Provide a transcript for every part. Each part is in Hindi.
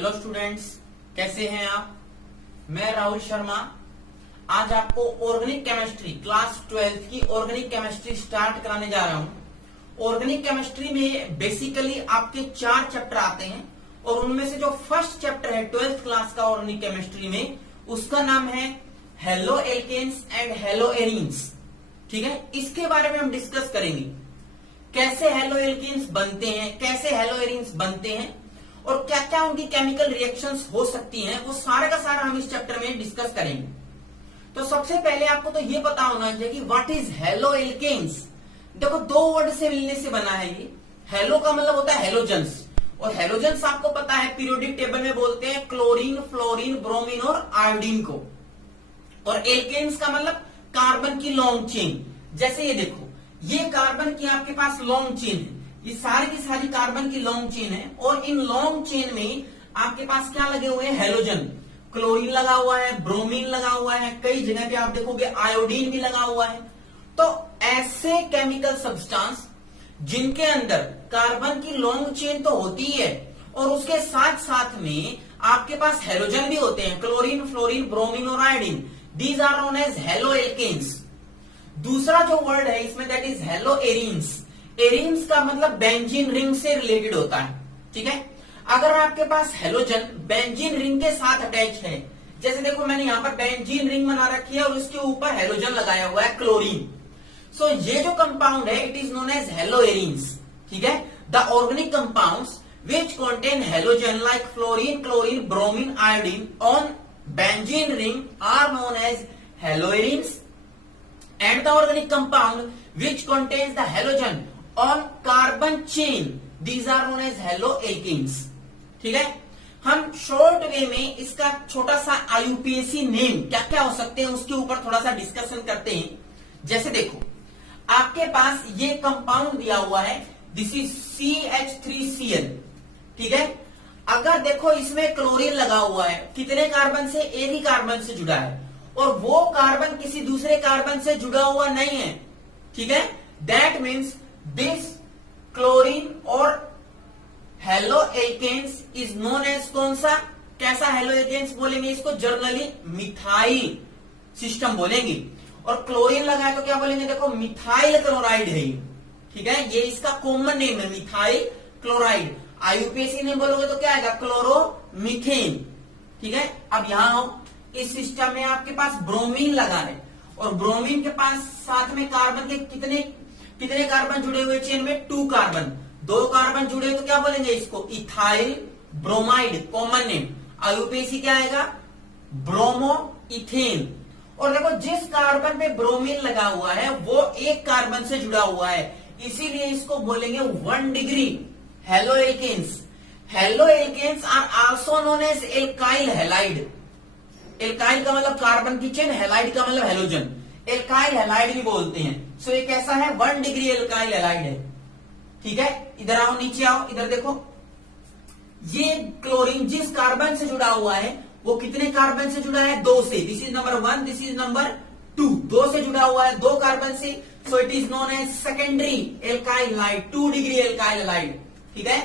हेलो स्टूडेंट्स, कैसे हैं आप। मैं राहुल शर्मा आज आपको ऑर्गेनिक केमिस्ट्री क्लास 12th की ऑर्गेनिक केमिस्ट्री स्टार्ट कराने जा रहा हूं। ऑर्गेनिक केमिस्ट्री में बेसिकली आपके 4 चैप्टर आते हैं और उनमें से जो फर्स्ट चैप्टर है 12th क्लास का ऑर्गेनिक केमिस्ट्री में, उसका नाम है halo alkanes and halo arenes. ठीक है, इसके बारे में हम डिस्कस करेंगे कैसे हेलो एल्केन्स बनते हैं, कैसे हेलो एरीन्स बनते हैं और क्या क्या उनकी केमिकल रिएक्शंस हो सकती हैं, वो सारा का सारा हम इस चैप्टर में डिस्कस करेंगे। तो सबसे पहले आपको तो ये पता होना चाहिए कि व्हाट इज हेलो एल्केन्स। देखो, 2 वर्ड से मिलने से बना है ये। हेलो का मतलब होता है हेलोजेंस, और हेलोजेंस आपको पता है पीरियोडिक टेबल में बोलते हैं क्लोरीन, फ्लोरीन, ब्रोमीन और आयोडीन को। और एल्केन्स का मतलब कार्बन की लॉन्ग चेन। जैसे ये देखो, ये कार्बन की आपके पास लॉन्ग चेन है, ये सारी की सारी कार्बन की लॉन्ग चेन है और इन लॉन्ग चेन में आपके पास क्या लगे हुए हैं, हेलोजन। क्लोरीन लगा हुआ है, ब्रोमीन लगा हुआ है, कई जगह पे आप देखोगे आयोडीन भी लगा हुआ है। तो ऐसे केमिकल सब्सटेंस जिनके अंदर कार्बन की लॉन्ग चेन तो होती है और उसके साथ साथ में आपके पास हेलोजन भी होते हैं, क्लोरीन, फ्लोरीन, ब्रोमीन और iodine. These are known as halo alkanes. दूसरा जो वर्ड है इसमें, that is halo arenes. Arenes का मतलब बेंजीन रिंग से रिलेटेड होता है। ठीक है, अगर आपके पास हेलोजन बेंजीन रिंग के साथ अटैच है, जैसे देखो मैंने यहां पर बेंजीन रिंग बना रखी है और उसके ऊपर हेलोजन लगाया हुआ है क्लोरीन। सो ये जो कंपाउंड है it is known as halo arenes. ठीक है, the organic compounds which contain halogen like fluorine, chlorine, bromine, iodine on benzene ring are known as haloarenes, and the organic compound which contains the halogen on carbon chain, these are known as haloalkanes. ठीक है, हम शॉर्ट वे में इसका छोटा सा आईयूपीएसी नेम क्या क्या हो सकते हैं उसके ऊपर थोड़ा सा डिस्कशन करते हैं। जैसे देखो, आपके पास ये कंपाउंड दिया हुआ है, दिस इज CH3Cl। ठीक है, अगर देखो इसमें क्लोरीन लगा हुआ है, कितने कार्बन से, एक ही कार्बन से जुड़ा है और वो कार्बन किसी दूसरे कार्बन से जुड़ा हुआ नहीं है। ठीक है, दैट मीन्स दिस क्लोरीन और halo alkanes is known as कौन सा, कैसा हेलो एल्केन्स बोलेंगे इसको, जर्नली मिथाइल सिस्टम बोलेंगे। और क्लोरीन लगा है तो क्या बोलेंगे, देखो मिथाइल क्लोराइड है ये। ठीक है, ये इसका कॉमन नेम है मिथाइल क्लोराइड। आईयूपीएसी नेम बोलोगे तो क्या आएगा, क्लोरोमीथेन। ठीक है, अब यहां हो, इस सिस्टम में आपके पास ब्रोमीन लगा है और ब्रोमीन के पास साथ में कार्बन के कितने कार्बन जुड़े हुए चेन में, 2 कार्बन। 2 कार्बन जुड़े तो क्या बोलेंगे इसको, ethyl bromide, common name. IUPAC क्या आएगा, ब्रोमो इथेन। और देखो, जिस कार्बन पे ब्रोमीन लगा हुआ है वो एक कार्बन से जुड़ा हुआ है, इसीलिए इसको बोलेंगे 1 degree halo alkanes. Halo alkanes are also known as alkyl halide. Alkyl का मतलब कार्बन की चेन, हैलाइड का मतलब हेलोजन, एल्काइल हैलाइड भी बोलते हैं। सो ये कैसा है, 1 डिग्री एल्काइल हैलाइड है। ठीक है, इधर आओ, नीचे आओ, इधर देखो, ये क्लोरीन जिस कार्बन से जुड़ा हुआ है वो कितने कार्बन से जुड़ा है, 2 से। This is number 1, this is number 2। 2 से जुड़ा हुआ है, 2 कार्बन से। So it is known as secondary alkyl halide, 2 degree alkyl halide. ठीक है,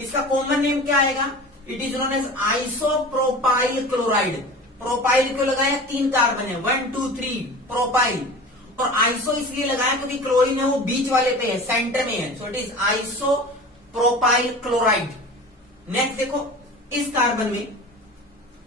इसका कॉमन नेम क्या आएगा, it is known as isopropyl chloride. Propyl क्यों लगाया, 3 कार्बन है, 1 2 3 प्रोपाइल। और आइसो इसलिए लगाया क्योंकि क्लोरीन है वो बीच वाले पे है, सेंटर में है। So it is isopropyl chloride. Next देखो, इस कार्बन में,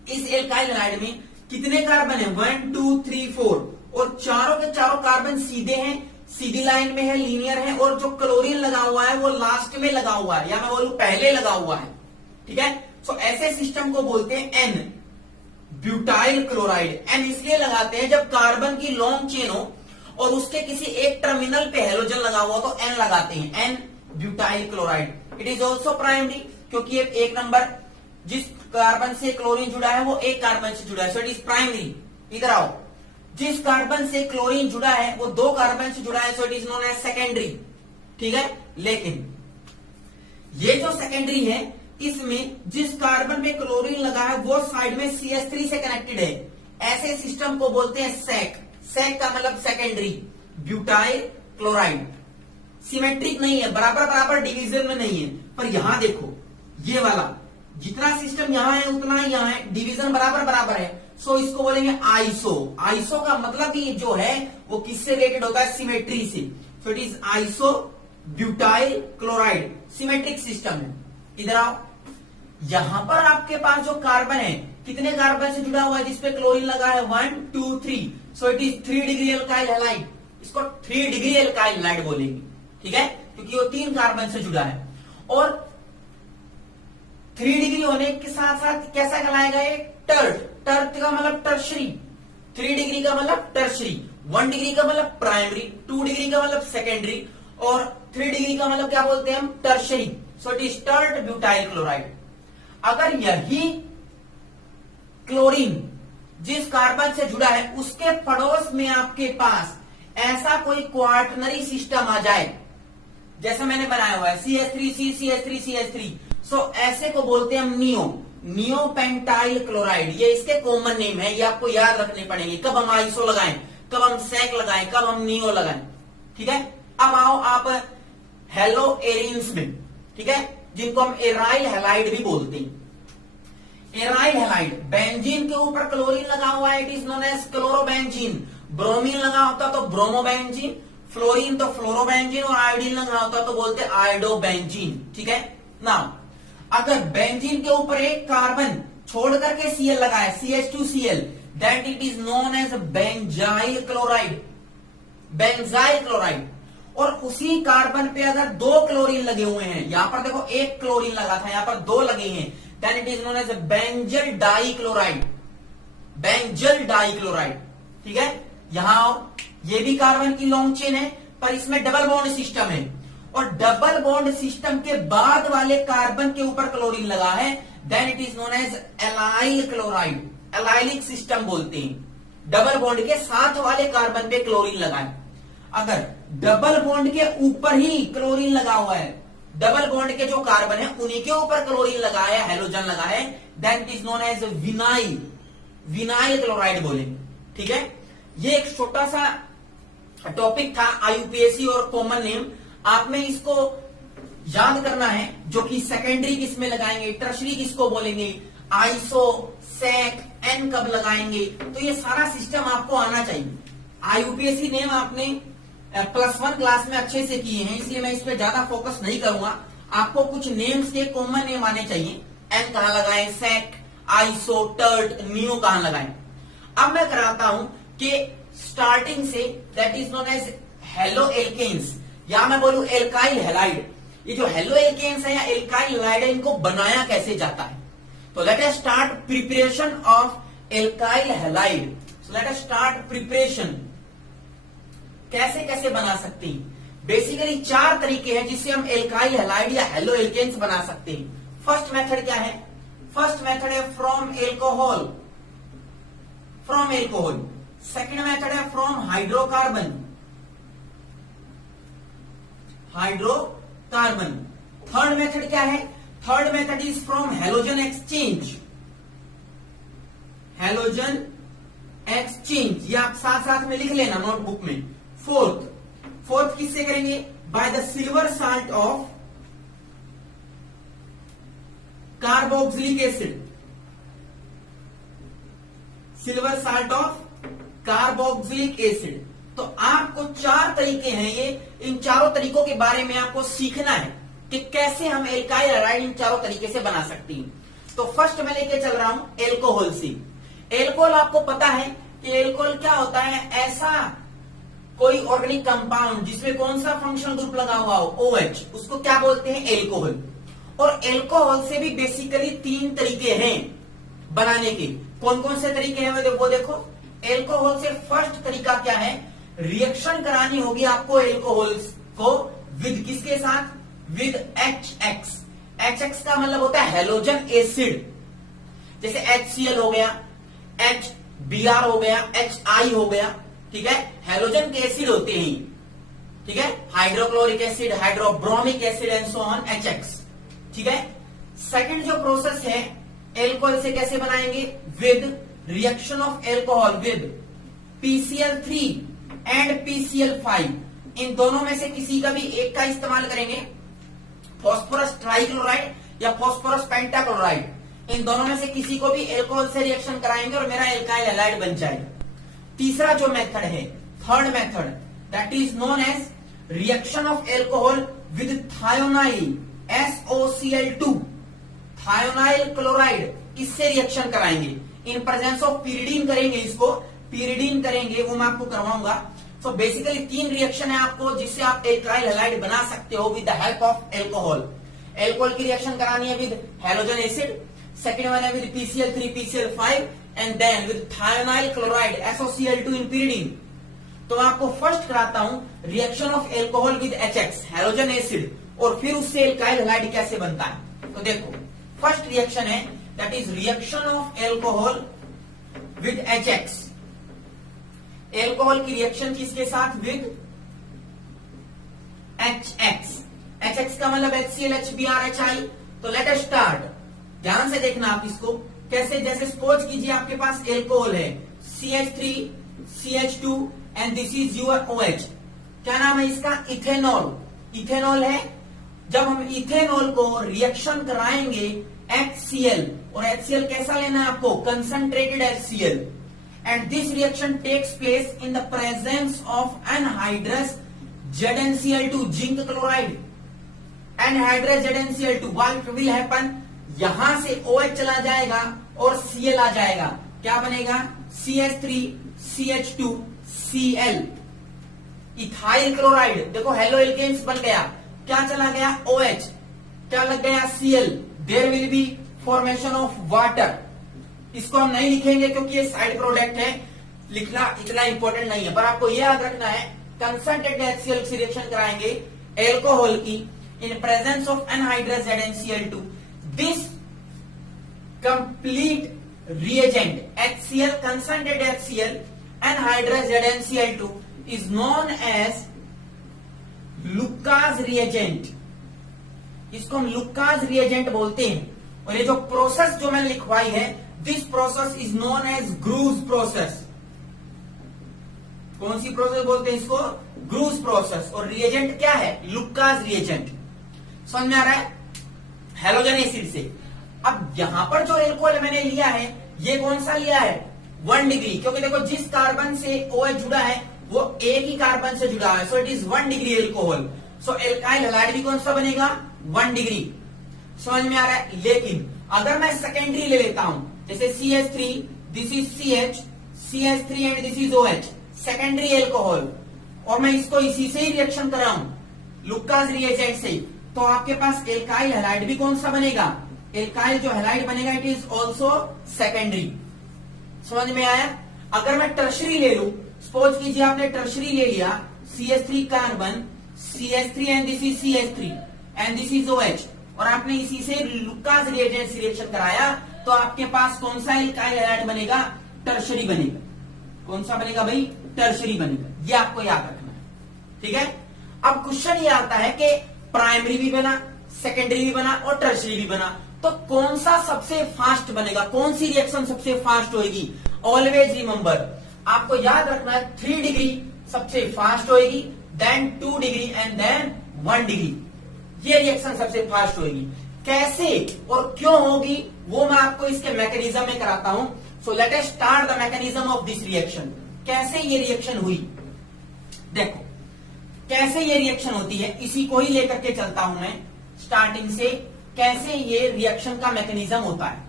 इस एल्काइल हैलाइड में कितने कार्बन है, 1 2 3 4। और चारों के चारों कार्बन सीधे हैं, सीधी लाइन में है, लीनियर है। और जो क्लोरीन लगा हुआ है वो लास्ट में लगा हुआ है, या मैं बोलूं पहले लगा हुआ है। ठीक है, सो ऐसे सिस्टम को बोलते हैं एन ब्यूटाइल क्लोराइड। एन इसलिए लगाते हैं जब कार्बन की लॉन्ग चेन हो और उसके किसी एक टर्मिनल पे हेलोजन लगा हुआ तो एन लगाते हैं, n butyl chloride. It is also primary, क्योंकि एक नंबर जिस कार्बन से क्लोरीन जुड़ा है वो एक कार्बन से जुड़ा है, सो इट इज प्राइमरी। इधर आओ, जिस कार्बन से क्लोरीन जुड़ा है वो 2 कार्बन से जुड़ा है, so it is known as secondary. ठीक है, लेकिन ये जो सेकेंडरी है इसमें जिस कार्बन में क्लोरीन लगा है वो साइड में CH3 से कनेक्टेड है, ऐसे सिस्टम को बोलते हैं सेक। सेक का मतलब सेकेंडरी ब्यूटाइल क्लोराइड। सिमेट्रिक नहीं है, बराबर बराबर डिवीजन में नहीं है। पर यहां देखो, ये वाला जितना सिस्टम यहाँ है उतना ही यहाँ है, डिवीजन बराबर बराबर है, सो इसको बोलेंगे आइसो। आइसो का मतलब ही जो है वो किससे रिलेटेड होता है, सिमेट्री से। So it is iso butyl chloride, symmetric system है। इधर आओ, यहां पर आपके पास जो कार्बन है कितने कार्बन से जुड़ा हुआ है जिसपे क्लोरीन लगा है, 1 2 3, सो it is 3 degree alkyl halide. इसको 3 डिग्री एल्काइल हैलाइड बोलेंगे, ठीक है, क्योंकि वो 3 कार्बन से जुड़ा है। और 3 डिग्री होने के साथ साथ कैसा कहलाएगा ये, टर्ट। टर्ट का मतलब टर्शरी, 3 डिग्री का मतलब टर्शरी, 1 डिग्री का मतलब प्राइमरी, 2 डिग्री का मतलब सेकेंडरी, और 3 डिग्री का मतलब क्या बोलते हैं हम, tertiary. So it is tert butyl chloride. अगर यही क्लोरीन जिस कार्बन से जुड़ा है उसके पड़ोस में आपके पास ऐसा कोई क्वार्टनरी सिस्टम आ जाए, जैसा मैंने बनाया हुआ है CH3C CH3 CH3, सो ऐसे को बोलते हैं हम नियो, नियोपेंटाइल क्लोराइड। ये इसके कॉमन नेम है, ये आपको याद रखने पड़ेंगे, कब हम आइसो लगाएं, कब हम सेक लगाएं, कब हम नियो लगाएं, ठीक है। अब आओ आप हेलो एरिन्स में, ठीक है, जिनको हम एराइल हैलाइड भी बोलते हैं। एराइल हैलाइड, बेंजीन के ऊपर क्लोरीन लगा हुआ है, it is known as chlorobenzene. Bromine लगा होता तो ब्रोमोबेंजीन, फ्लोरीन तो फ्लोरोबेंजीन, और आयोडीन लगा होता तो बोलते आयोडोबेंजीन, ठीक है। नाउ अगर बेंजीन के ऊपर एक कार्बन छोड़ करके Cl लगा है, CH2Cl, that it is known as benzyl chloride, benzyl chloride. और उसी कार्बन पे अगर 2 क्लोरीन लगे हुए हैं, यहां पर देखो 1 क्लोरीन लगा था, यहां पर 2 लगे हैं, then it is known as benzal dichloride, benzal dichloride, ठीक है। यहां आओ, ये भी कार्बन की लॉन्ग चेन है पर इसमें डबल बॉन्ड सिस्टम है, और डबल बॉन्ड सिस्टम के बाद वाले कार्बन के ऊपर क्लोरीन लगा है, then it is known as allyl chloride, allylic system बोलते हैं। डबल बॉन्ड के साथ वाले कार्बन पे क्लोरीन लगा है। अगर डबल बॉन्ड के ऊपर ही क्लोरीन लगा हुआ है, डबल बॉन्ड के जो कार्बन है उन्हीं के ऊपर क्लोरीन लगा है, हेलोजन लगा है, then it is known as vinyl, vinyl chloride बोलेंगे, ठीक है। ये एक छोटा सा टॉपिक था IUPAC और कॉमन नेम, आप में इसको याद करना है, जो कि सेकेंडरी किसमें लगाएंगे, टर्शरी किसको बोलेंगे, आइसो, सेक, एन कब लगाएंगे, तो ये सारा सिस्टम आपको आना चाहिए। IUPAC नेम आपने +1 क्लास में अच्छे से किए हैं, इसलिए मैं इस पे ज्यादा फोकस नहीं करूंगा। आपको कुछ नेम्स के कॉमन नेम आने चाहिए, एन कहां लगाएं, सेक, आइसो, टर्ट, नियो कहां लगाएं। अब मैं कराता हूं कि स्टार्टिंग से, that is known as halo alkanes, या मैं बोलूं एल्काइल हैलाइड। ये जो हेलो एल्केन्स है या एल्काइल हैलाइड है, इनको बनाया कैसे जाता है। तो let us start preparation of alkyl halide. So let us start preparation, कैसे कैसे बना सकते हैं। बेसिकली 4 तरीके हैं जिससे हम एल्काइल हैलाइड या हेलो एल्केन्स बना सकते हैं। फर्स्ट मेथड क्या है, फर्स्ट मेथड है from alcohol, from alcohol. Second method है from hydrocarbon, hydrocarbon. Third method क्या है, third method is from halogen exchange, halogen exchange, ये आप साथ साथ में लिख लेना नोटबुक में। फोर्थ किससे करेंगे, by the silver salt of carboxylic acid, silver salt of carboxylic acid. तो आपको 4 तरीके हैं ये, इन चारों तरीकों के बारे में आपको सीखना है कि कैसे हम एल्काइल हैलाइड इन चारों तरीके से बना सकते हैं। तो फर्स्ट मैं लेके चल रहा हूं एल्कोहल से। एल्कोहल आपको पता है कि एल्कोहल क्या होता है, ऐसा कोई ऑर्गेनिक कंपाउंड जिसमें कौन सा फंक्शनल ग्रुप लगा हुआ हो, OH, उसको क्या बोलते हैं, एल्कोहल। और एल्कोहल से भी बेसिकली 3 तरीके हैं बनाने के। कौन कौन से तरीके हैं वो देखो। एल्कोहल से फर्स्ट तरीका क्या है, रिएक्शन करानी होगी आपको एल्कोहल को विद किसके साथ, विद HX। HX का मतलब होता है हेलोजन एसिड, जैसे HCl हो गया, HBr हो गया, HI हो गया, ठीक है, हेलोजन के एसिड होते हैं, ठीक है, hydrochloric acid, hydrobromic acid and so on, HX, ठीक है। सेकंड जो प्रोसेस है एल्कोहल से कैसे बनाएंगे, with reaction of alcohol with PCl3 and PCl5, इन दोनों में से किसी का भी एक का इस्तेमाल करेंगे, फास्फोरस ट्राइक्लोराइड या फॉस्फोरस पेंटाक्लोराइड, इन दोनों में से किसी को भी एल्कोहल से रिएक्शन कराएंगे और मेरा एल्काइल हैलाइड बन जाएगा। तीसरा जो मेथड है, third method, that is known as reaction of alcohol with thionyl SOCl2, thionyl chloride, इससे रिएक्शन कराएंगे इन प्रेजेंस ऑफ pyridine करेंगे, इसको pyridine करेंगे, वो मैं आपको करवाऊंगा। सो बेसिकली 3 रिएक्शन है आपको जिससे आप एल्काइल हैलाइड बना सकते हो with the help of alcohol. Alcohol की रिएक्शन करानी है with halogen acid, second one है with PCl3 PCl5 and then with thionyl chloride SOCl2 in pyridine। तो मैं आपको फर्स्ट कराता हूं reaction of alcohol with HX, halogen acid, और फिर उससे एल्काइल हैलाइड कैसे बनता है। तो देखो फर्स्ट रिएक्शन है that is reaction of alcohol with HX। Alcohol की रिएक्शन किसके साथ, विद HX। HX का मतलब HCl HBr HI। तो लेट अस स्टार्ट, ध्यान से देखना आप इसको कैसे, जैसे सपोज कीजिए आपके पास एल्कोहल है CH3 CH2 and this is your OH। क्या नाम है इसका, इथेनॉल। इथेनॉल है। जब हम इथेनॉल को रिएक्शन कराएंगे HCl, और HCl कैसा लेना है आपको, concentrated HCl, and this reaction takes place in the presence of anhydrous ZnCl2, zinc chloride, anhydrous ZnCl2, what will happen, यहां से OH चला जाएगा और Cl आ जाएगा, क्या बनेगा, CH3 CH2 Cl, ethyl chloride. देखो हेलो एल्केन्स बन गया, क्या चला गया, OH, क्या लग गया, Cl, there will be formation of water. इसको हम नहीं लिखेंगे क्योंकि ये साइड प्रोडक्ट है, लिखना इतना इंपॉर्टेंट नहीं है, पर आपको यह याद रखना है कंसंट्रेटेड HCl से रिएक्शन कराएंगे एल्कोहल की इन presence of anhydrous ZnCl2। This complete reagent HCl, concentrated HCl, anhydrous ZnCl2 is known as Lucas reagent। इसको हम लुकास रिएजेंट बोलते हैं। और ये जो प्रोसेस जो मैंने लिखवाई है, this process is known as Groove's process. कौन सी प्रोसेस बोलते हैं इसको, ग्रूज प्रोसेस। और रिएजेंट क्या है, लुकास रिएजेंट। समझ में आ रहा है, हैलोजन एसिड से। अब यहां पर जो एल्कोहल मैंने लिया है, ये कौन सा लिया है, 1 डिग्री, क्योंकि देखो जिस कार्बन से OH जुड़ा है वो एक ही कार्बन से जुड़ा है, so it is 1 degree alcohol. So alkyl halide भी कौन सा बनेगा, 1 डिग्री। समझ में आ रहा है। लेकिन अगर मैं सेकेंडरी ले लेता हूं, जैसे CH3, this is CH, CH3 and this is OH, secondary alcohol, और मैं इसको इसी से ही रिएक्शन कराऊं, लुकास रिएजेंट से, तो आपके पास एल्काइल हैलाइड भी कौन सा बनेगा, एल्काइल जो हैलाइड बनेगा इट इज ऑल्सो सेकेंडरी। समझ में आया। अगर मैं टर्शरी ले लूं, सपोज कीजिए आपने टर्शरी ले लिया, CH3 carbon, CH3 and this is CH3 and this is OH, और आपने इसी से लुकास रिएजेंट से रिएक्शन कराया, तो आपके पास कौन सा एल्काइल हैलाइड बनेगा, टर्शरी बनेगा। कौन सा बनेगा भाई, टर्शरी बनेगा। ये आपको याद रखना है, ठीक है। अब क्वेश्चन ये आता है कि प्राइमरी भी बना, सेकेंडरी भी बना और टर्शरी भी बना, तो कौन सा सबसे फास्ट बनेगा, कौन सी रिएक्शन सबसे फास्ट होगी। ऑलवेज रिमेंबर, आपको याद रखना है 3 डिग्री सबसे फास्ट होगी, then 2 degree and then 1 degree, ये रिएक्शन सबसे फास्ट होगी। कैसे और क्यों होगी वो मैं आपको इसके मैकेनिज्म में कराता हूं। So let us start the mechanism of this reaction. कैसे ये रिएक्शन हुई, देखो कैसे ये रिएक्शन होती है, इसी को ही लेकर के चलता हूं मैं स्टार्टिंग से, कैसे ये रिएक्शन का मैकेनिज्म होता है।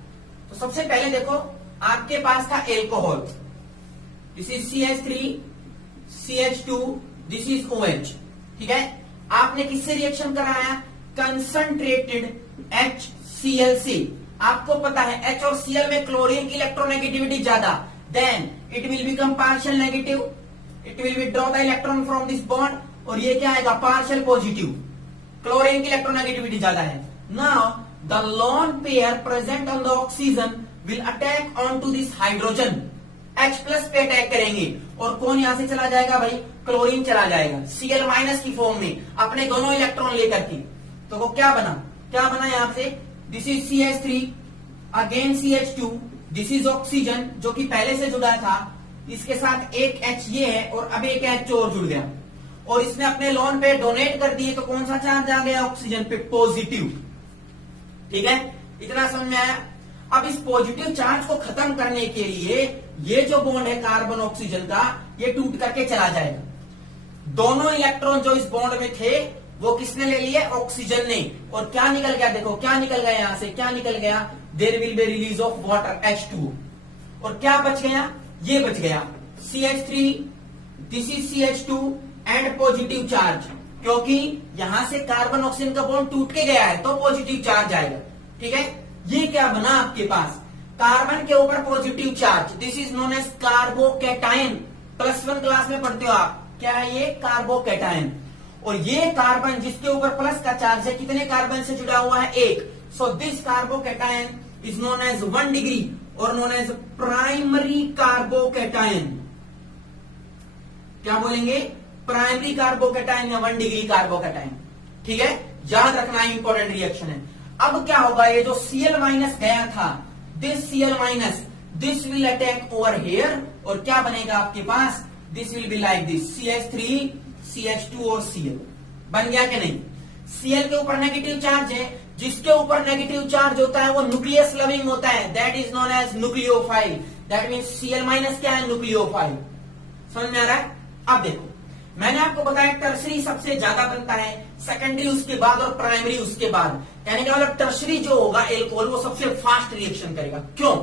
तो सबसे पहले देखो, आपके पास था alcohol, this is CH3 CH2, this is OH, ठीक है। आपने किससे रिएक्शन कराया, कंसंट्रेटेड HCl से। आपको पता है H और Cl में क्लोरीन की इलेक्ट्रोनेगेटिविटी ज्यादा, then it will become partial negative, it will withdraw the electron from this bond, और ये क्या आएगा, पार्शियल पॉजिटिव। क्लोरीन की इलेक्ट्रोनेगेटिविटी ज्यादा है। Now the lone pair present on the oxygen will attack on to this hydrogen, H plus पे अटैक करेंगे, और कौन यहां से चला जाएगा भाई, क्लोरीन चला जाएगा Cl माइनस की फॉर्म में, अपने दोनों इलेक्ट्रॉन लेकर के। तो वो क्या बना यहां से, this is CH3 again CH2, this is oxygen जो कि पहले से जुड़ा था, इसके साथ एक H ये है और अब एक H और जुड़ गया, और इसने अपने लोन पे डोनेट कर दिए, तो कौन सा चार्ज आ गया ऑक्सीजन पे, पॉजिटिव, ठीक है, इतना समझ में आया। अब इस पॉजिटिव चार्ज को खत्म करने के लिए ये जो बॉन्ड है कार्बन ऑक्सीजन का, ये टूट करके चला जाएगा। दोनों इलेक्ट्रॉन जो इस बॉन्ड में थे वो किसने ले लिए? ऑक्सीजन ने। और क्या निकल गया? देखो क्या निकल गया यहां से, क्या निकल गया? There will be release of water H2। और क्या बच गया? ये बच गया CH3, दिस इज CH2 एंड पॉजिटिव चार्ज, क्योंकि यहां से कार्बन ऑक्सीजन का बॉन्ड टूट के गया है तो पॉजिटिव चार्ज आएगा। ठीक है, ये क्या बना आपके पास? कार्बन के ऊपर positive charge, this is known as carbocation. +1 class में पढ़ते हो आप, क्या है ये? कार्बोकैटायन। और ये कार्बन जिसके ऊपर प्लस का चार्ज है, कितने कार्बन से जुड़ा हुआ है? 1। So this carbocation is known as 1 degree और नोन एज प्राइमरी कार्बोकैटायन। क्या बोलेंगे? प्राइमरी कार्बोकैटायन या 1 डिग्री कार्बोकैटायन। ठीक है, याद रखना इंपॉर्टेंट रिएक्शन है। अब क्या होगा? ये जो Cl माइनस गया था, this Cl minus, this will attack over here और क्या बनेगा आपके पास? This will be like this CH3, CH2 और Cl। बन गया कि नहीं? Cl के ऊपर नेगेटिव चार्ज है, जिसके ऊपर नेगेटिव चार्ज होता है वो न्यूक्लियस लविंग होता है, that is known as nucleophile. That means Cl minus क्या है? न्यूक्लियोफाइल। समझ में आ रहा है? अब देखो, मैंने आपको बताया टर्सरी सबसे ज्यादा बनता है, सेकेंडरी उसके बाद और प्राइमरी उसके बाद। यानी कि मतलब टर्सरी जो होगा एल्कोहल वो सबसे फास्ट रिएक्शन करेगा। क्यों?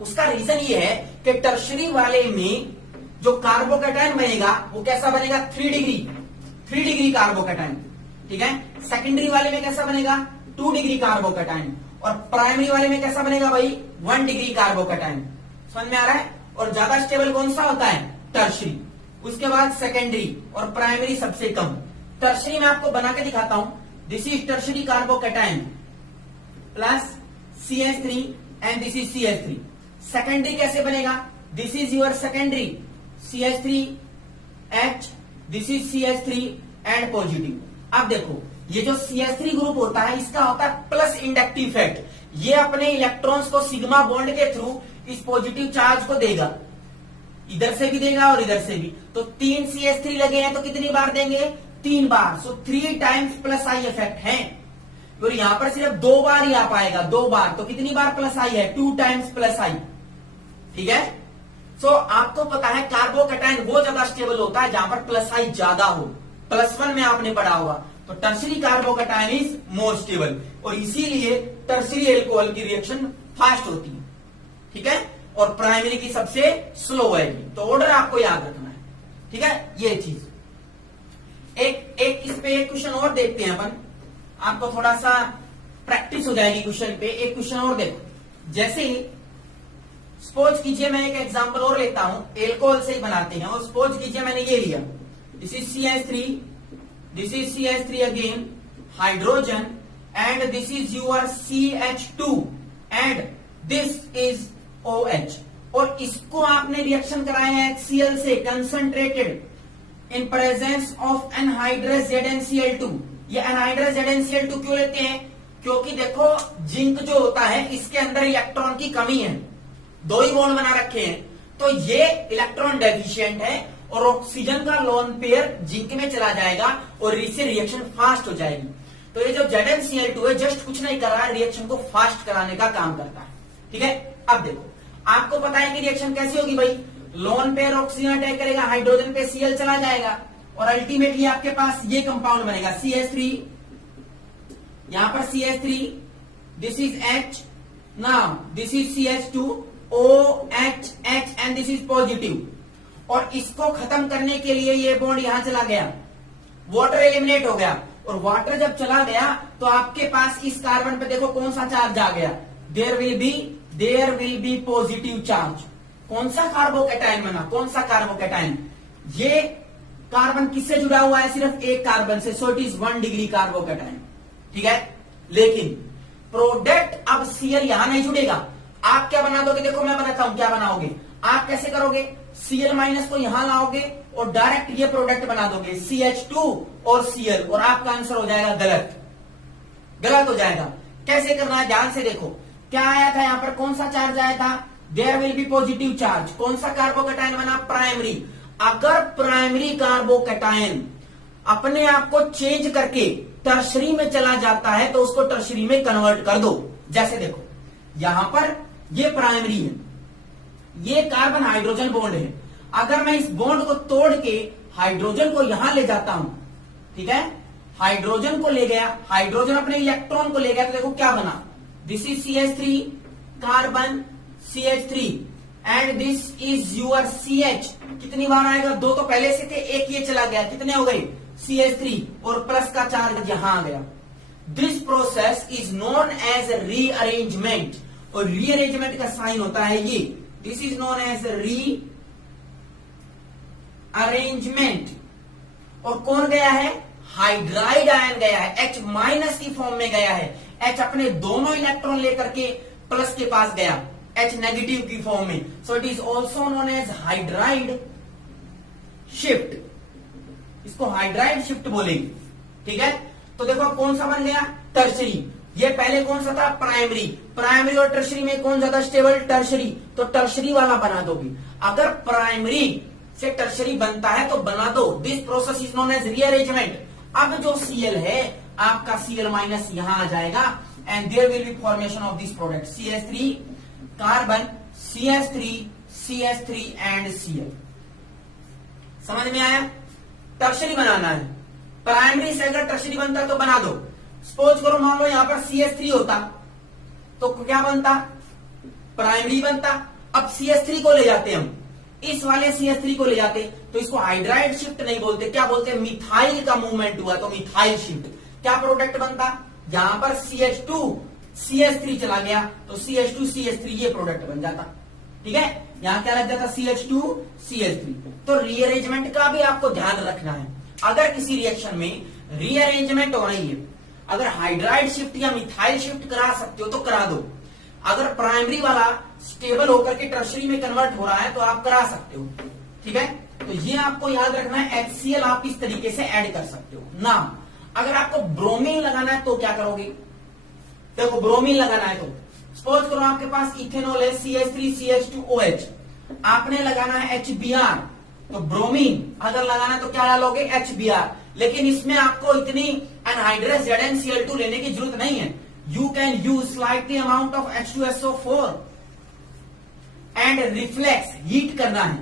उसका रीजन ये है कि टर्सरी वाले में जो कार्बोकैटायन बनेगा वो कैसा बनेगा? 3 डिग्री कार्बोकैटायन। ठीक है, सेकेंडरी वाले में कैसा बनेगा? 2 डिग्री कार्बोकैटायन। और प्राइमरी वाले में कैसा बनेगा भाई? 1 डिग्री कार्बोकैटायन। समझ में आ रहा है? और ज्यादा स्टेबल कौन सा होता है? टर्सरी। उसके बाद सेकेंडरी और प्राइमरी सबसे कम। टर्सरी में आपको बना के दिखाता हूं, this is tertiary carbocation plus CH3 and this is CH3। Secondary कैसे बनेगा? This is your secondary CH3H, this is CH3 and positive. अब देखो, ये जो CH3 ग्रुप होता है इसका होता है प्लस इंडक्टिव इफेक्ट। ये अपने इलेक्ट्रॉन्स को सिग्मा बॉन्ड के थ्रू इस पॉजिटिव चार्ज को देगा, इधर से भी देगा और इधर से भी। तो 3 CH3 लगे हैं तो कितनी बार देंगे? 3 बार। सो 3 टाइम्स प्लस आई इफेक्ट है। और यहां पर सिर्फ 2 बार ही आ पाएगा, 2 बार। तो कितनी बार प्लस आई है? 2 टाइम्स प्लस आई। ठीक है, सो आपको पता है कार्बोकैटायन वो ज्यादा स्टेबल होता है जहां पर प्लस आई ज्यादा हो। +1 में आपने पढ़ा होगा। तो tertiary carbocation is more stable और इसीलिए टर्सरी एल्कोहल की रिएक्शन फास्ट होती है। ठीक है, और प्राइमरी की सबसे स्लो आएगी। तो ऑर्डर आपको याद रखना है। ठीक है, ये चीज। एक इस पे एक क्वेश्चन और देखते हैं अपन, आपको थोड़ा सा प्रैक्टिस हो जाएगी क्वेश्चन पे। एक क्वेश्चन और देखो, जैसे सपोज कीजिए मैं एक एग्जांपल और लेता हूं, एल्कोहल से ही बनाते हैं। और सपोज कीजिए मैंने ये लिया, this is CH3, this is CH3 again, hydrogen, and this is your CH2 and this is OH। और इसको आपने रिएक्शन कराया है HCl से concentrated in presence of anhydrous ZnCl2। ये एनहाइड्रस ZnCl2 क्यों लेते हैं? क्योंकि देखो जिंक जो होता है इसके अंदर इलेक्ट्रॉन की कमी है, 2 ही बॉन्ड बना रखे हैं, तो ये इलेक्ट्रॉन डेफिशिएंट है और ऑक्सीजन का लोन पेयर जिंक में चला जाएगा और इससे रिएक्शन फास्ट हो जाएगी। तो ये जो ZnCl2 है जस्ट कुछ नहीं कर रहा है, रिएक्शन को फास्ट कराने का काम करता है। ठीक है, अब देखो आपको पता है कि रिएक्शन कैसी होगी भाई? लोन पेयर ऑक्सीजन अटैक करेगा, हाइड्रोजन पे Cl चला जाएगा और अल्टीमेटली आपके पास ये कंपाउंड बनेगा CH3, यहां पर CH3, this is H, now this इज CH2, OH and this is positive. और इसको खत्म करने के लिए ये बॉन्ड यहां चला गया, वाटर एलिमिनेट हो गया। और वाटर जब चला गया तो आपके पास इस कार्बन पे देखो कौन सा चार्ज आ गया? There will be positive charge. कौन सा कार्बोकैटायन बना? कौन सा कार्बोकैटायन? ये कार्बन किससे जुड़ा हुआ है? सिर्फ एक कार्बन से, so it is 1 degree carbocation. ठीक है, लेकिन प्रोडक्ट अब Cl यहां नहीं जुड़ेगा। आप क्या बना दोगे? देखो मैं बनाता हूं, क्या बनाओगे आप? कैसे करोगे? Cl माइनस को यहां लाओगे और डायरेक्ट ये प्रोडक्ट बना दोगे CH2 और Cl, और आपका आंसर हो जाएगा गलत हो जाएगा। कैसे करना है? ध्यान से देखो, क्या आया था यहां पर? कौन सा चार्ज आया था? There will be positive charge. कौन सा कार्बोकैटायन बना? प्राइमरी। अगर प्राइमरी कार्बोकैटायन अपने आप को चेंज करके टर्शरी में चला जाता है तो उसको टर्शरी में कन्वर्ट कर दो। जैसे देखो यहां पर ये प्राइमरी है, ये कार्बन हाइड्रोजन बॉन्ड है। अगर मैं इस बॉन्ड को तोड़ के हाइड्रोजन को यहां ले जाता हूं, ठीक है, हाइड्रोजन को ले गया, हाइड्रोजन अपने इलेक्ट्रॉन को ले गया, तो देखो क्या बना, this is CH3 carbon CH3 and this is your CH। कितनी बार आएगा, दो तो पहले से थे, एक ये चला गया, कितने हो गए CH3 और प्लस का चार्ज यहां आ गया। This process is known as rearrangement, और रीअरेंजमेंट का साइन होता है ये, this is known as rearrangement. और कौन गया है, हाइड्राइड आयन गया है, H माइनस की फॉर्म में गया है। H अपने दोनों इलेक्ट्रॉन लेकर के प्लस के पास गया, H नेगेटिव की फॉर्म में, so it is also known as hydride shift. इसको हाइड्राइड शिफ्ट बोलेंगे, ठीक है। तो देखो कौन सा बन गया, टर्शरी। ये पहले कौन सा था, प्राइमरी। प्राइमरी और टर्शरी में कौन ज्यादा स्टेबल, टर्शरी, तो टर्शरी वाला बना दोगे। अगर प्राइमरी से टर्शरी बनता है तो बना दो। This process is known as rearrangement. अब जो Cl है आपका Cl माइनस यहां आ जाएगा and there will be formation of this product CH3 carbon CH3 CH3 and Cl। समझ में आया, टर्शरी बनाना है। प्राइमरी से अगर टर्शरी बनता तो बना दो। सपोज करो मान लो यहां पर CH3 होता तो क्या बनता, प्राइमरी बनता। अब CH3 को ले जाते हम, इस वाले CH3 को ले जाते तो इसको हाइड्राइड शिफ्ट नहीं बोलते, क्या बोलते, मिथाइल का मूवमेंट हुआ तो मिथाइल शिफ्ट। क्या प्रोडक्ट बनता, यहां पर CH2 CH3 चला गया तो CH2 CH3 ये प्रोडक्ट बन जाता, ठीक है। यहां क्या लग जाता, CH2 CH3। तो रीअरेंजमेंट का भी आपको ध्यान रखना है। अगर किसी रिएक्शन में रीअरेंजमेंट हो रही है, अगर हाइड्राइड शिफ्ट या मिथाइल शिफ्ट करा सकते हो तो करा दो। अगर प्राइमरी वाला स्टेबल होकर के टर्शरी में कन्वर्ट हो रहा है तो आप करा सकते हो, ठीक है। तो ये आपको याद रखना है। HCl आप इस तरीके से ऐड कर सकते हो ना। अगर आपको ब्रोमीन लगाना है तो क्या करोगे, देखो ब्रोमीन लगाना है तो सपोज करो आपके पास इथेनॉल है CH3 CH2OH, आपने लगाना है HBr, तो ब्रोमीन अगर लगाना है तो क्या डालोगे, HBr। लेकिन इसमें आपको इतनी एनहाइड्रस ZnCl2 लेने की जरूरत नहीं है। You can use slightly amount of H2SO4 and reflex, heat करना है,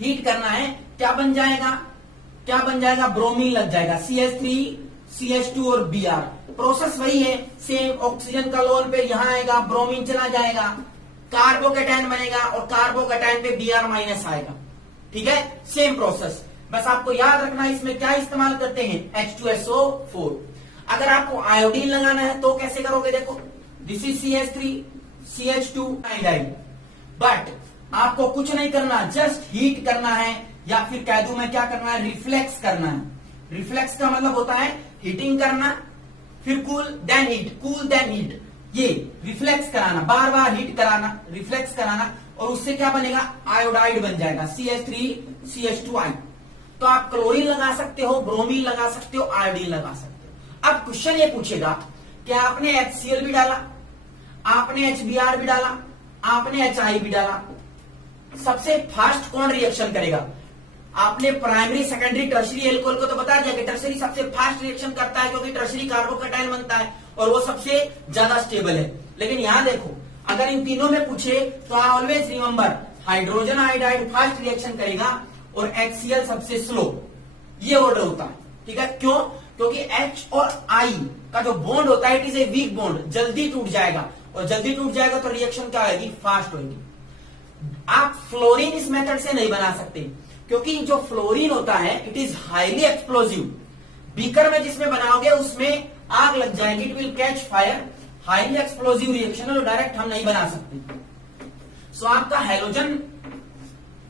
हीट करना है, क्या बन जाएगा, क्या बन जाएगा, ब्रोमीन लग जाएगा, CH3 CH2 और Br। प्रोसेस वही है, सेम ऑक्सीजन का लोन पे यहां आएगा, ब्रोमीन चला जाएगा, कार्बोकेटायन बनेगा और कार्बोकेटायन पे Br माइनस आएगा, ठीक है। सेम प्रोसेस, बस आपको याद रखना इसमें क्या इस्तेमाल करते हैं, H2SO4। अगर आपको आयोडीन लगाना है तो कैसे करोगे, देखो this is CH3 CH2 iodine, but आपको कुछ नहीं करना, जस्ट हीट करना है, या फिर कह दूं मैं क्या करना है, रिफ्लेक्स करना है। रिफ्लेक्स का मतलब होता है हीटिंग करना, फिर cool then heat, cool then heat, ये रिफ्लेक्स कराना, बार बार हीट कराना, रिफ्लेक्स कराना, और उससे क्या बनेगा, आयोडाइड बन जाएगा, CH3 CH2I। तो आप क्लोरीन लगा सकते हो, ब्रोमीन लगा सकते हो, आयोडीन लगा सकते हो। अब क्वेश्चन ये पूछेगा कि आपने HCl भी डाला, आपने HBr भी डाला, आपने HI भी डाला, सबसे फास्ट कौन रिएक्शन करेगा। आपने प्राइमरी सेकेंडरी टर्शरी एल्कोहल को तो बता दिया कि टर्शरी सबसे फास्ट रिएक्शन करता है क्योंकि टर्शरी कार्बोकेटायन बनता है और वो सबसे ज्यादा स्टेबल है। लेकिन यहां देखो अगर इन तीनों में पूछे तो always remember hydrogen iodide fast reaction करेगा और HCl सबसे स्लो, ये ऑर्डर होता है, ठीक है। क्यों, क्योंकि H और I का जो बॉन्ड होता है it is a weak bond, जल्दी टूट जाएगा, और जल्दी टूट जाएगा तो रिएक्शन क्या होगी, फास्ट होगी। आप फ्लोरीन इस मेथड से नहीं बना सकते क्योंकि जो फ्लोरीन होता है it is highly explosive. Beaker में जिसमें बनाओगे उसमें आग लग जाएगी, it will catch fire, highly explosive reaction है, डायरेक्ट हम नहीं बना सकते। सो आपका हैलोजन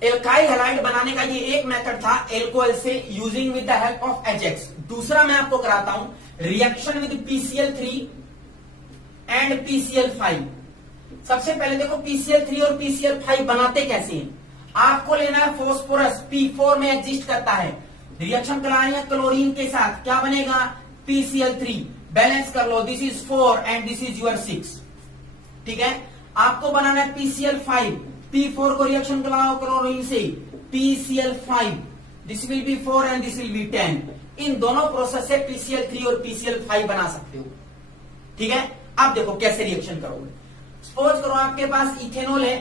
एल्काइल हैलाइड बनाने का ये एक मेथड था एल्कोहल से using with the help of HX। दूसरा मैं आपको कराता हूं reaction with PCl3 and PCl5। सबसे पहले देखो PCl3 और PCl5 बनाते कैसे हैं। आपको लेना है फॉस्फोरस, P4 में एग्जिस्ट करता है, रिएक्शन करानी है क्लोरीन के साथ, क्या बनेगा, PCl3, बैलेंस कर लो, this is 4 and this is your 6, ठीक है। आपको बनाना है PCl5, P4 को रिएक्शन कराओ क्लोरीन से, PCl5, this will B 4 and this will B 10। इन दोनों प्रोसेस से PCl3 और PCl5 बना सकते हो। ठीक है, अब देखो कैसे रिएक्शन करोगे। सपोज करो आपके पास इथेनॉल है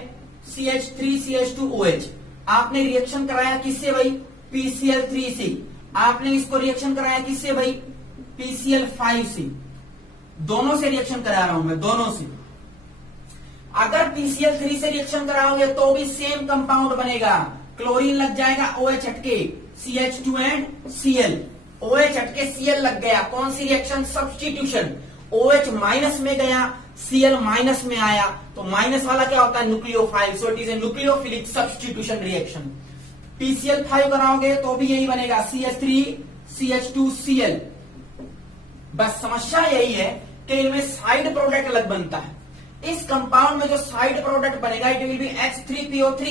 CH3CH2OH, आपने रिएक्शन कराया किससे भाई, PCl3 से। आपने इसको रिएक्शन कराया किससे भाई, PCl5 से। दोनों से रिएक्शन करा रहा हूं मैं, दोनों से। अगर PCl3 से रिएक्शन कराओगे तो भी सेम कंपाउंड बनेगा, क्लोरीन लग जाएगा, OH हटके CH2 एंड Cl, OH हटके Cl लग गया। कौन सी रिएक्शन, सब्स्टिट्यूशन। OH माइनस में गया, Cl माइनस में आया, तो माइनस वाला क्या होता है, nucleophile. So it is a nucleophilic substitution reaction. PCl5 कराओगे तो भी यही बनेगा, CH3 CH2 Cl। बस समस्या यही है कि इनमें साइड प्रोडक्ट अलग बनता है। इस कंपाउंड में जो साइड प्रोडक्ट बनेगा इट विल बी H3PO3।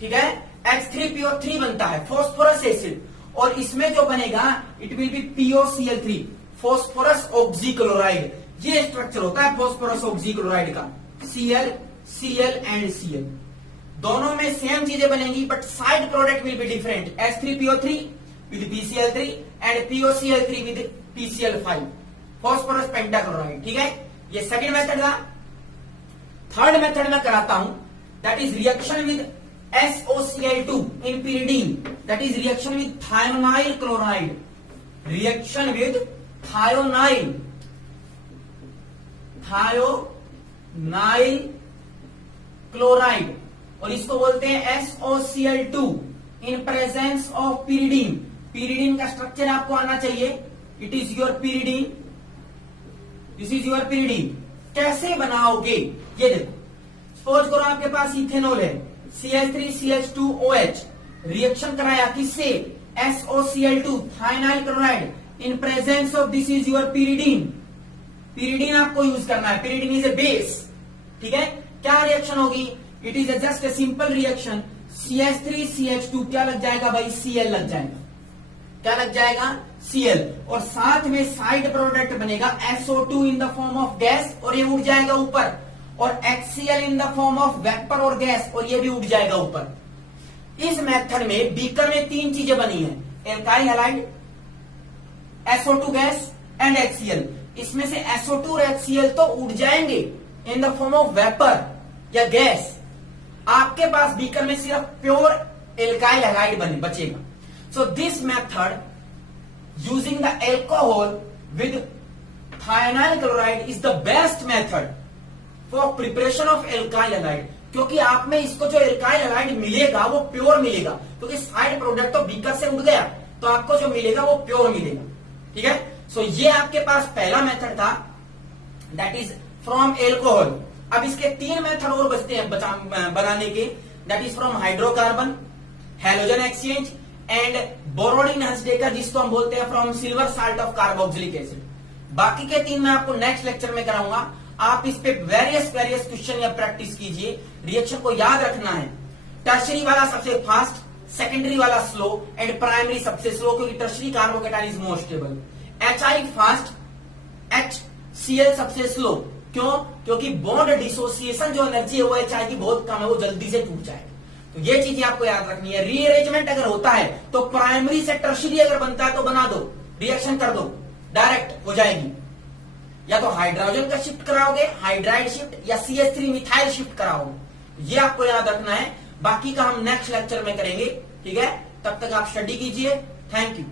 ठीक है, H3PO3 बनता है, फॉस्फोरस एसिड। और इसमें जो बनेगा it will be POCl3, phosphorus oxychloride. ये स्ट्रक्चर होता है फॉस्फोरस ऑक्सीक्लोराइड का, Cl Cl एंड Cl। दोनों में सेम चीजें बनेंगी but side product will be different. H3PO3 with PCl3 and POCl3 with PCl5, phosphorus pentachloride. ठीक है, ये सेकंड मेथड था। थर्ड मेथड में कराता हूं, that is reaction with SOCl2 in pyridine, that is reaction with thionyl chloride. Reaction with thionyl chloride, और इसको बोलते हैं SOCl2 in presence of pyridine। pyridine का स्ट्रक्चर आपको आना चाहिए, it is your pyridine, this is your pyridine। कैसे बनाओगे ये देखो। सपोज करो आपके पास इथेनॉल है CH3CH2OH, रिएक्शन कराया किससे, SOCl2 thionyl chloride in presence of, this is your pyridine। pyridine आपको यूज करना है, pyridine इज ए बेस। ठीक है, क्या रिएक्शन होगी, it is just a simple reaction, CH3CH2 क्या लग जाएगा भाई, Cl लग जाएगा। क्या लग जाएगा, Cl, और साथ में साइड प्रोडक्ट बनेगा SO2 in the form of gas, और ये उड़ जाएगा ऊपर, और HCl in the form of vapour और गैस, और ये भी उड़ जाएगा ऊपर। इस मेथड में बीकर में तीन चीजें बनी है, alkyl halide, SO2 gas and HCl। इसमें से SO2 और HCl तो उड़ जाएंगे in the form of vapour या गैस। आपके पास बीकर में सिर्फ प्योर एल्काइल हैलाइड बचेगा। So this method using the alcohol with thionyl chloride is the best method for preparation of alkyl halide, क्योंकि आप में इसको जो एल्काइल हैलाइड मिलेगा वो प्योर मिलेगा, क्योंकि साइड प्रोडक्ट तो बीकर से उड़ गया, तो आपको जो मिलेगा वो प्योर मिलेगा। ठीक है, सो ये आपके पास पहला मेथड था, दैट इज फ्रॉम एल्कोहल। अब इसके तीन मेथड और बचते हैं बनाने के, that is from hydrocarbon, halogen exchange and Borodin Hunsdiecker, जिसको हम बोलते हैं from silver salt of carboxylic acid. बाकी के तीन मैं आपको नेक्स्ट लेक्चर में कराऊंगा। आप इस पे वेरियस क्वेश्चन या प्रैक्टिस कीजिए। रिएक्शन को याद रखना है, टर्शरी वाला सबसे फास्ट, सेकेंडरी वाला स्लो एंड प्राइमरी सबसे स्लो, क्योंकि tertiary carbocation is more stable. HI fast, HCl सबसे स्लो। क्यों, क्योंकि बॉन्ड डिसोसिएशन जो एनर्जी है वो HI की बहुत कम है, वो जल्दी से टूट जाएगा। तो ये चीजें आपको याद रखनी है। रीअरेंजमेंट अगर होता है तो प्राइमरी से टर्शरी अगर बनता है तो बना दो, रिएक्शन कर दो, डायरेक्ट हो जाएगी। या तो हाइड्रोजन का शिफ्ट कराओगे, हाइड्राइड शिफ्ट, या CH3 मिथाइल शिफ्ट कराओगे। ये आपको याद रखना है। बाकी का हम नेक्स्ट लेक्चर में करेंगे। ठीक है, तब तक आप स्टडी कीजिए। Thank you.